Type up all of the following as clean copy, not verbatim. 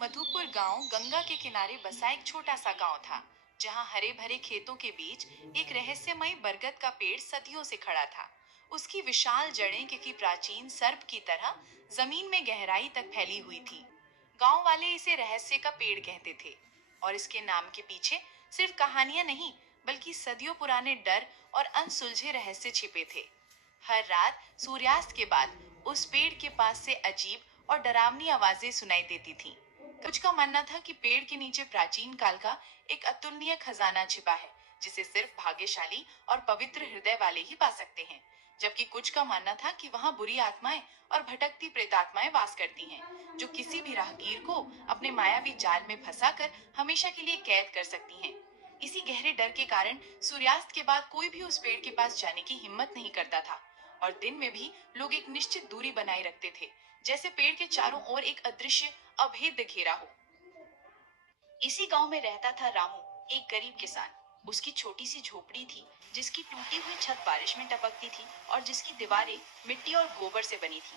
मधुपुर गांव गंगा के किनारे बसा एक छोटा सा गांव था, जहां हरे भरे खेतों के बीच एक रहस्यमयी बरगद का पेड़ सदियों से खड़ा था। उसकी विशाल जड़ें किसी प्राचीन सर्प की तरह जमीन में गहराई तक फैली हुई थी। गांव वाले इसे रहस्य का पेड़ कहते थे, और इसके नाम के पीछे सिर्फ कहानियां नहीं, बल्कि सदियों पुराने डर और अनसुलझे रहस्य छिपे थे। हर रात सूर्यास्त के बाद उस पेड़ के पास से अजीब और डरावनी आवाजें सुनाई देती थीं। कुछ का मानना था कि पेड़ के नीचे प्राचीन काल का एक अतुलनीय खजाना छिपा है, जिसे सिर्फ भाग्यशाली और पवित्र हृदय वाले ही पा सकते हैं। जबकि कुछ का मानना था कि वहां बुरी आत्माएं और भटकती प्रेतात्माएं वास करती हैं, जो किसी भी राहगीर को अपने मायावी जाल में फंसाकर हमेशा के लिए कैद कर सकती हैं। इसी गहरे डर के कारण सूर्यास्त के बाद कोई भी उस पेड़ के पास जाने की हिम्मत नहीं करता था, और दिन में भी लोग एक निश्चित दूरी बनाए रखते थे, जैसे पेड़ के चारों ओर एक अदृश्य अभेद्य घेरा हो। इसी गांव में रहता था रामू, एक गरीब किसान। उसकी छोटी सी झोपड़ी थी, जिसकी टूटी हुई छत बारिश में टपकती थी और जिसकी दीवारें मिट्टी और गोबर से बनी थी।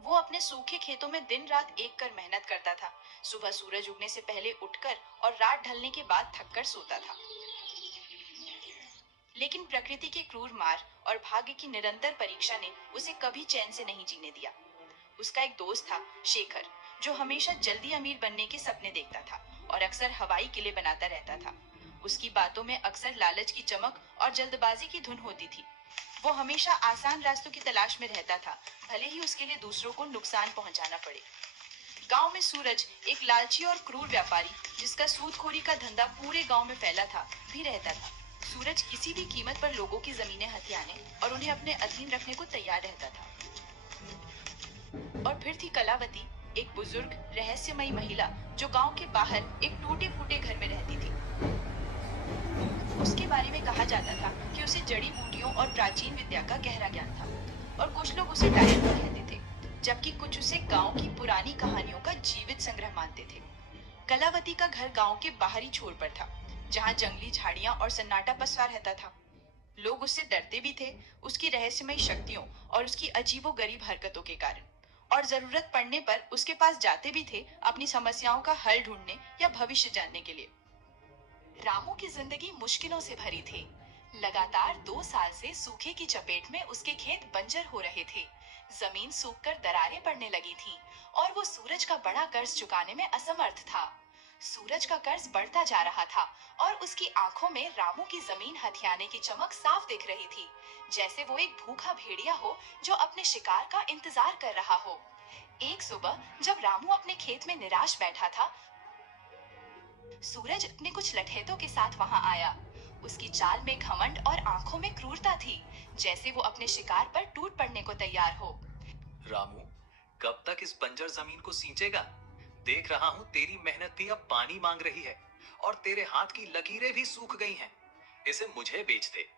वो अपने सूखे खेतों में दिन रात एक कर मेहनत करता था। सुबह सूरज उगने से पहले उठकर और रात ढलने के बाद थककर सोता था। लेकिन प्रकृति के क्रूर मार और भाग्य की निरंतर परीक्षा ने उसे कभी चैन से नहीं जीने दिया। उसका एक दोस्त था, शेखर, जो हमेशा जल्दी अमीर बनने के सपने देखता था और अक्सर हवाई किले बनाता रहता था। उसकी बातों में अक्सर लालच की चमक और जल्दबाजी की धुन होती थी। वो हमेशा आसान रास्तों की तलाश में रहता था, भले ही उसके लिए दूसरों को नुकसान पहुंचाना पड़े। गांव में सूरज, एक लालची और क्रूर व्यापारी जिसका सूदखोरी का धंधा पूरे गांव में फैला था, भी रहता था। सूरज किसी भी कीमत पर लोगों की जमीनें हथियाने और उन्हें अपने अधीन रखने को तैयार रहता था। और फिर थी कलावती, एक बुजुर्ग रहस्यमयी महिला जो गांव के बाहर एक टूटे फूटे घर में रहती थी। उसके बारे में कहा जाता था कि उसे जड़ी बूटियों और प्राचीन विद्या का गहरा ज्ञान था, और कुछ लोग उसे डायन भी कहते थे, जबकि कुछ उसे गांव की पुरानी कहानियों का जीवित संग्रह मानते थे। कलावती का घर गांव के बाहरी छोर पर था, जहां जंगली झाड़ियां और सन्नाटा पसरा रहता था। लोग उससे डरते भी थे, उसकी रहस्यमयी शक्तियों और उसकी अजीबोगरीब हरकतों के कारण, और जरूरत पड़ने पर उसके पास जाते भी थे, अपनी समस्याओं का हल ढूंढने या भविष्य जानने के लिए। रामू की जिंदगी मुश्किलों से भरी थी। लगातार 2 साल से सूखे की चपेट में उसके खेत बंजर हो रहे थे। जमीन सूखकर दरारें पड़ने लगी थीं, और वो सूरज का बड़ा कर्ज चुकाने में असमर्थ था। सूरज का कर्ज बढ़ता जा रहा था, और उसकी आंखों में रामू की जमीन हथियाने की चमक साफ दिख रही थी, जैसे वो एक भूखा भेड़िया हो जो अपने शिकार का इंतजार कर रहा हो। एक सुबह जब रामू अपने खेत में निराश बैठा था, सूरज अपने कुछ लठैतों के साथ वहां आया। उसकी चाल में घमंड और आंखों में क्रूरता थी, जैसे वो अपने शिकार पर टूट पड़ने को तैयार हो। रामू, कब तक इस बंजर जमीन को सींचेगा? देख रहा हूँ तेरी मेहनत भी अब पानी मांग रही है और तेरे हाथ की लकीरें भी सूख गई हैं। इसे मुझे बेच दे।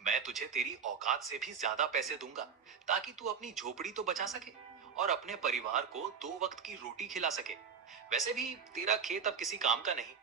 मैं तुझे तेरी औकात से भी ज्यादा पैसे दूंगा, ताकि तू अपनी झोपड़ी तो बचा सके और अपने परिवार को 2 वक्त की रोटी खिला सके। वैसे भी तेरा खेत अब किसी काम का नहीं।